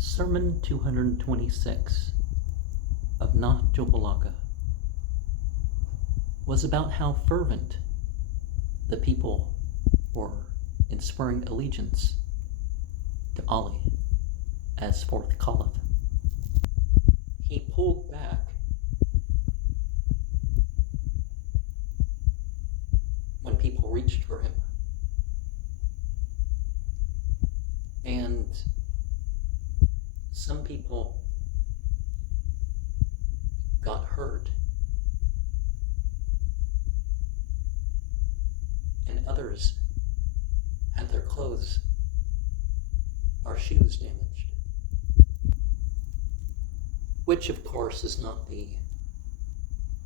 Sermon 226 of Nahjul Balaghah was about how fervent the people were in swearing allegiance to Ali as fourth caliph. He pulled back when people reached for him, and some people got hurt, and others had their clothes or shoes damaged, which of course is not the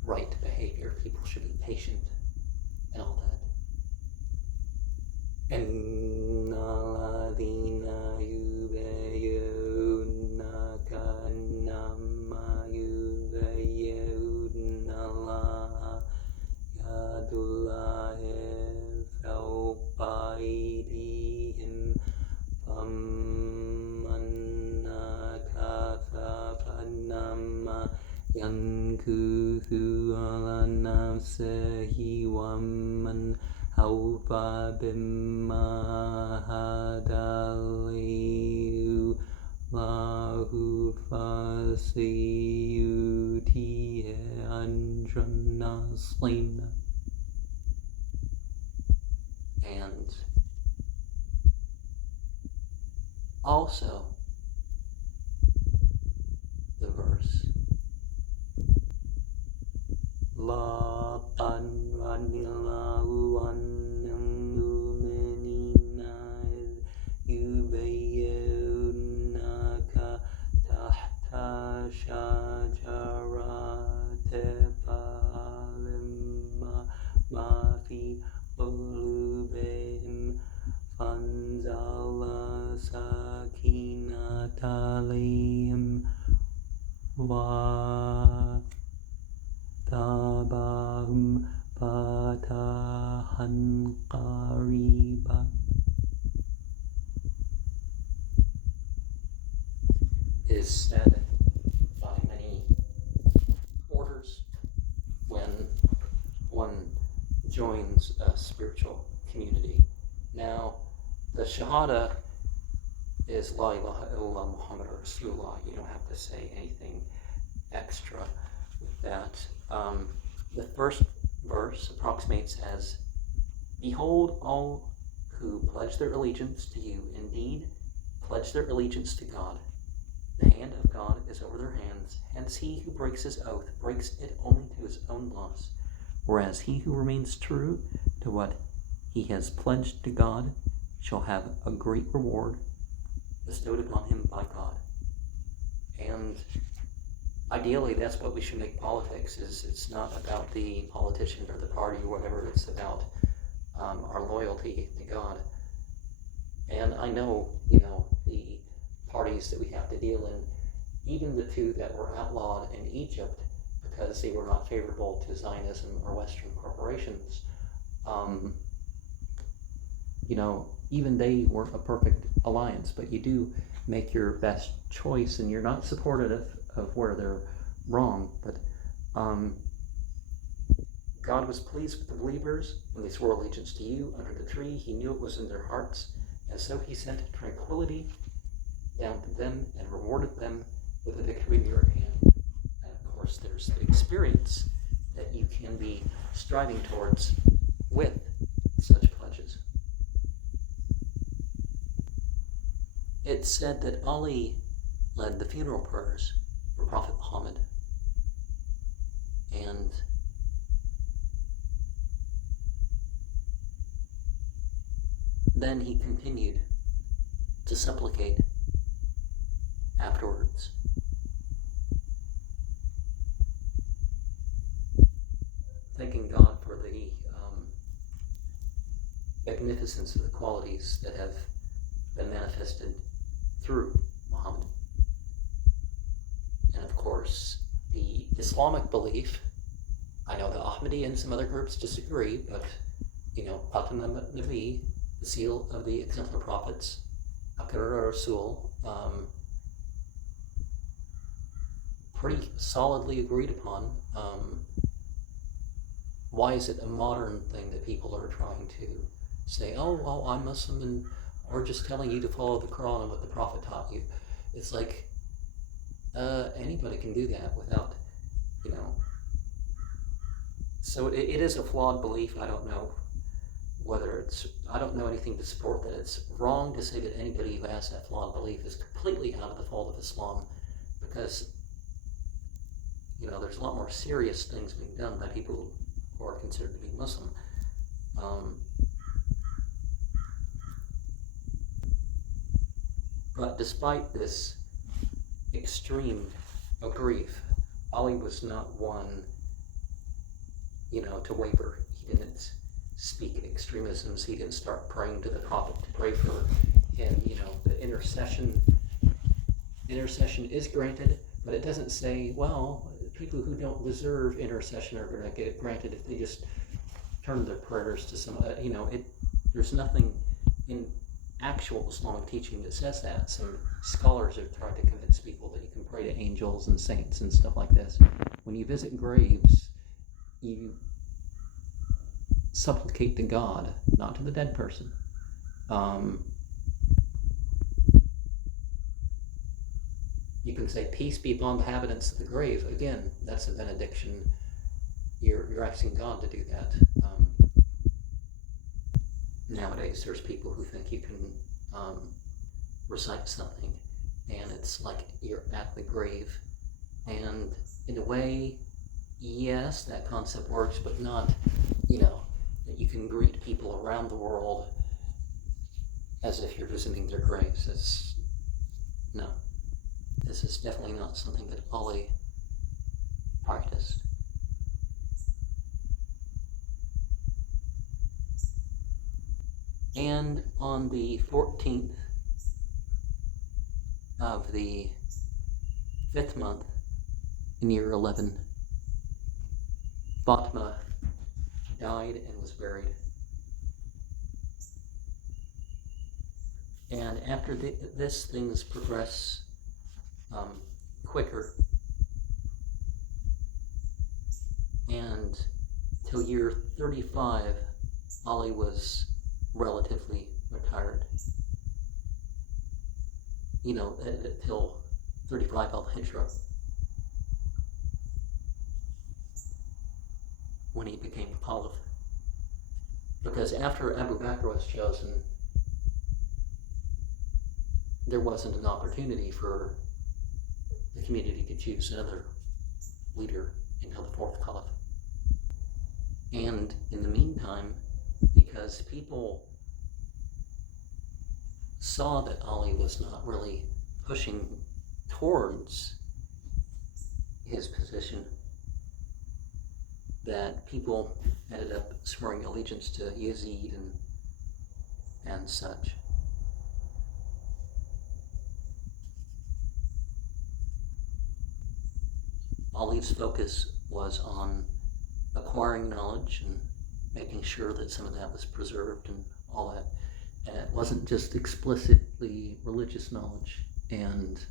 right behavior. People should be patient and all that. Yankuhu ala nafsihi wa man awfa bimma hadalihu lahu fasiyutihi ajran azima. And also the verse, La qanranillahu an-mu'minina yubayyunaka tahta shajarati fa'alimma ma fi qulubihim fanzala sakinata alayhim wa tabahum fatahan qariba. is said by many orders when one joins a spiritual community. Now, the Shahada is La ilaha illallah Muhammad Rasulullah. You don't have to say anything extra with that. The first verse approximates as, "Behold, all who pledge their allegiance to you indeed pledge their allegiance to God. The hand of God is over their hands, hence he who breaks his oath breaks it only to his own loss, whereas he who remains true to what he has pledged to God shall have a great reward bestowed upon him by God." And ideally, that's what we should make politics. It's not about the politician or the party or whatever. It's about our loyalty to God. And I know, the parties that we have to deal in, even the two that were outlawed in Egypt because they were not favorable to Zionism or Western corporations, even they weren't a perfect alliance, but you do make your best choice, and you're not supportive of where they're wrong. But God was pleased with the believers when they swore allegiance to you under the tree. He knew it was in their hearts, and so he sent tranquility down to them and rewarded them with a victory in your hand. And of course, there's the experience that you can be striving towards with such pledges. It's said that Ali led the funeral prayers for Prophet Muhammad, and then he continued to supplicate afterwards, thanking God for the magnificence of the qualities that have been manifested through Muhammad. And of course, the Islamic belief, I know the Ahmadi and some other groups disagree, but Khatam Nabi, the seal of the exemplar prophets, Akira Rasul, pretty solidly agreed upon. Why is it a modern thing that people are trying to say, oh, well, I'm Muslim and or just telling you to follow the Quran and what the Prophet taught you? It's like anybody can do that without, you know. So it is a flawed belief. I don't know whether I don't know anything to support that. It's wrong to say that anybody who has that flawed belief is completely out of the fold of Islam, because, you know, there's a lot more serious things being done by people who are considered to be Muslim. But despite this extreme of grief, Ali was not one, you know, to waver. He didn't speak extremisms. He didn't start praying to the Prophet to pray for him. You know, the intercession is granted, but it doesn't say, well, people who don't deserve intercession are going to get it granted if they just turn their prayers to some, you know, there's nothing in actual Islamic teaching that says that. Some scholars have tried to convince people that you can pray to angels and saints and stuff like this. When you visit graves, you supplicate to God, not to the dead person. You can say, peace be upon the inhabitants of the grave. Again, that's a benediction. You're asking God to do that. Nowadays, there's people who think you can recite something, and it's like you're at the grave. And in a way, yes, that concept works, but not, you know, that you can greet people around the world as if you're visiting their graves. No. This is definitely not something that Ali practiced. And on the 14th of the 5th month in year 11, Fatima died and was buried. And after this, things progress quicker. And till year 35, Ali was relatively retired. You know, till 35 al-Hijra, when he became caliph. Because after Abu Bakr was chosen, there wasn't an opportunity for the community to choose another leader until the 4th caliph. And in the meantime, because people saw that Ali was not really pushing towards his position, that people ended up swearing allegiance to Yazid and such. Ali's focus was on acquiring knowledge and making sure that some of that was preserved and all that. And it wasn't just explicitly religious knowledge. And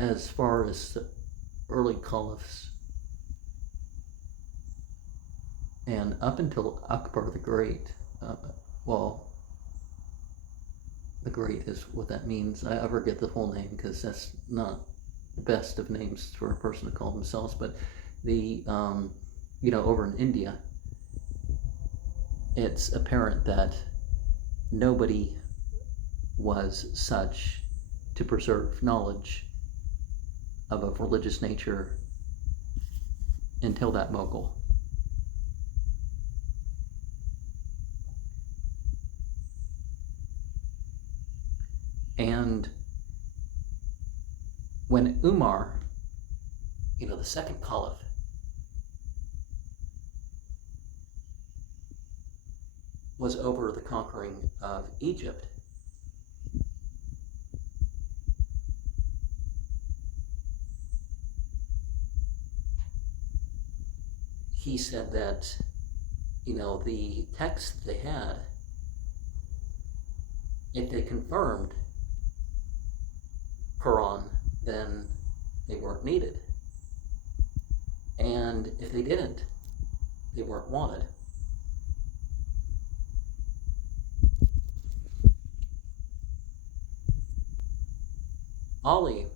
as far as the early caliphs, and up until Akbar the Great, well, the Great is what that means. I forget the full name because that's not the best of names for a person to call themselves, but the, you know, over in India, it's apparent that nobody was such to preserve knowledge of a religious nature until that Mughal. And when Umar, you know, the second caliph, was over the conquering of Egypt, he said that, you know, the text they had, if they confirmed Quran, then they weren't needed. And if they didn't, they weren't wanted. Ali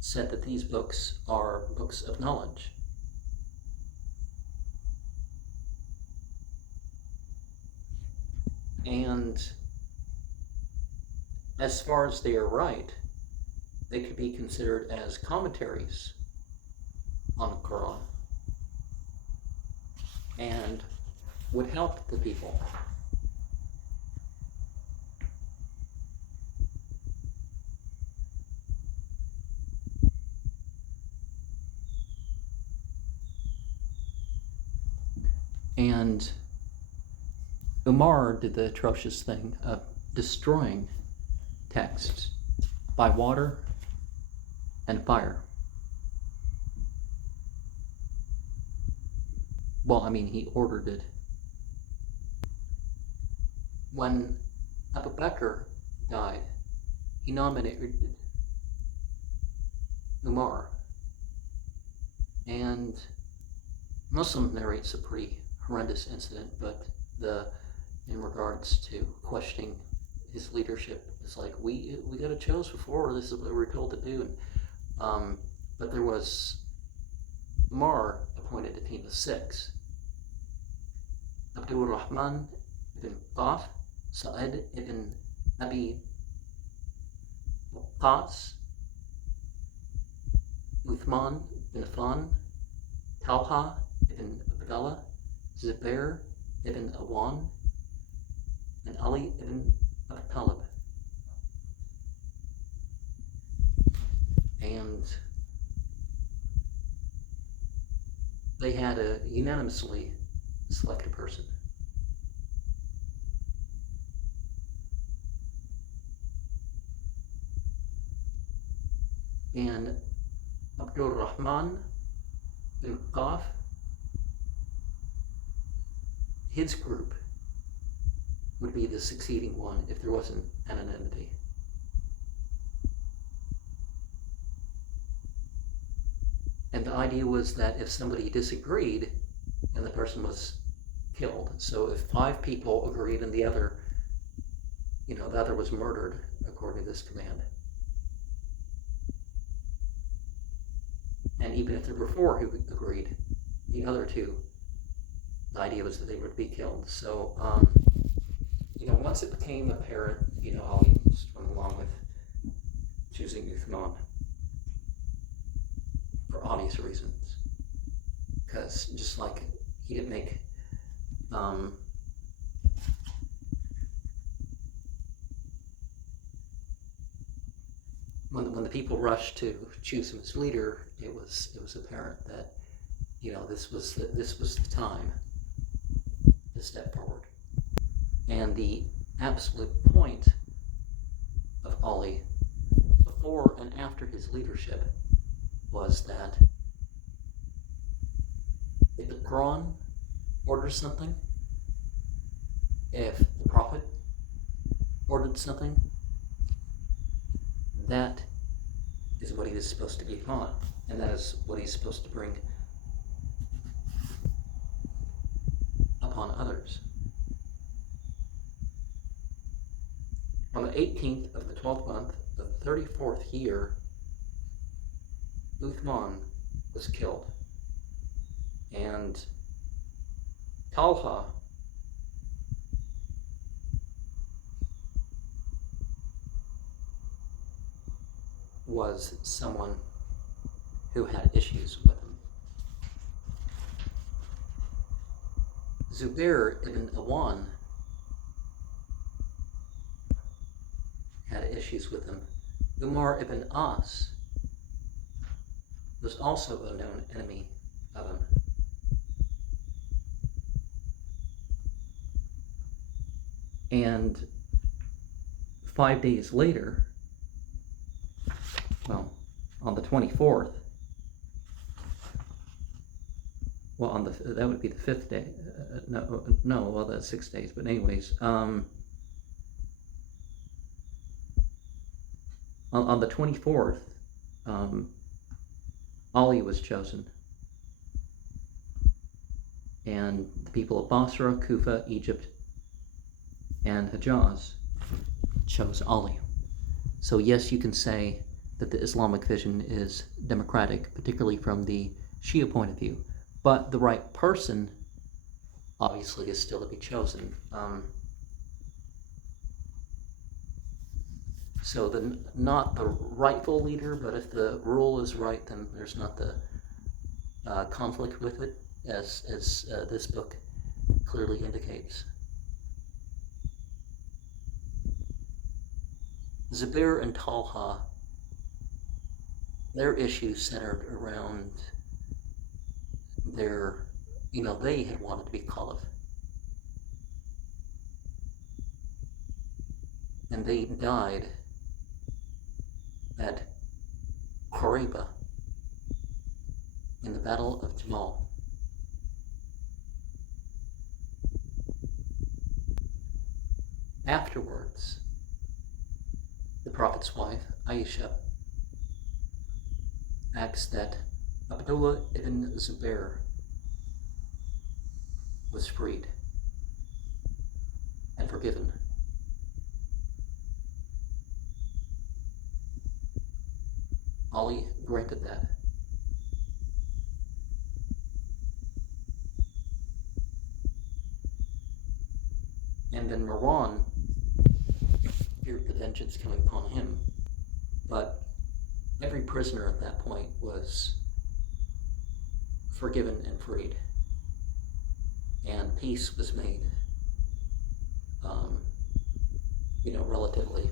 said that these books are books of knowledge. And as far as they are right, they could be considered as commentaries on the Quran and would help the people. And Umar did the atrocious thing of destroying texts by water and fire. Well, I mean, he ordered it. When Abu Bakr died, he nominated Umar. And Muslim narrates a pretty horrendous incident, but in regards to questioning his leadership, it's like we got a chose before. This is what we were told to do, and but there was Umar appointed a team of 6: Abdul Rahman ibn Qaf, Sa'id ibn Abi Qas, Uthman ibn Affan, Talha ibn Abdullah, Zubair ibn Awan, and Ali ibn Abi Talib. And they had a unanimously selected person. And Abdul Rahman bin Qaf, his group would be the succeeding one if there wasn't anonymity. And the idea was that if somebody disagreed, then the person was killed. So if 5 people agreed and the other was murdered, according to this command. And even if there were 4 who agreed, the other 2, the idea was that they would be killed. So, once it became apparent, Ali just went along with choosing Uthman for obvious reasons. Because just like he didn't make when the people rushed to choose him as leader, it was apparent that this was the time to step forward. And the absolute point of Ali before and after his leadership was that if the Quran orders something, if the Prophet ordered something, that is what he is supposed to be upon, and that is what he's supposed to bring upon others. On the 18th of the 12th month, the 34th year, Uthman was killed, and Talha was someone who had issues with him. Zubair ibn Awan had issues with him. Umar ibn As was also a known enemy of him. And 5 days later, well, on the 24th, well, that would be the 5th day. Well, that's 6 days. But anyways, On the 24th, Ali was chosen. And the people of Basra, Kufa, Egypt, and Hijaz chose Ali. So yes, you can say that the Islamic vision is democratic, particularly from the Shia point of view. But the right person, obviously, is still to be chosen. So not the rightful leader, but if the rule is right, then there's not the conflict with it, as this book clearly indicates. Zubair and Talha, their issue centered around their, they had wanted to be caliph. And they died at Qurayba in the Battle of Jamal. Afterwards, the Prophet's wife, Aisha, asked that Abdullah ibn Zubair was freed and forgiven. Ali granted that. And then Marwan feared the vengeance coming upon him, but every prisoner at that point was forgiven and freed, and peace was made, relatively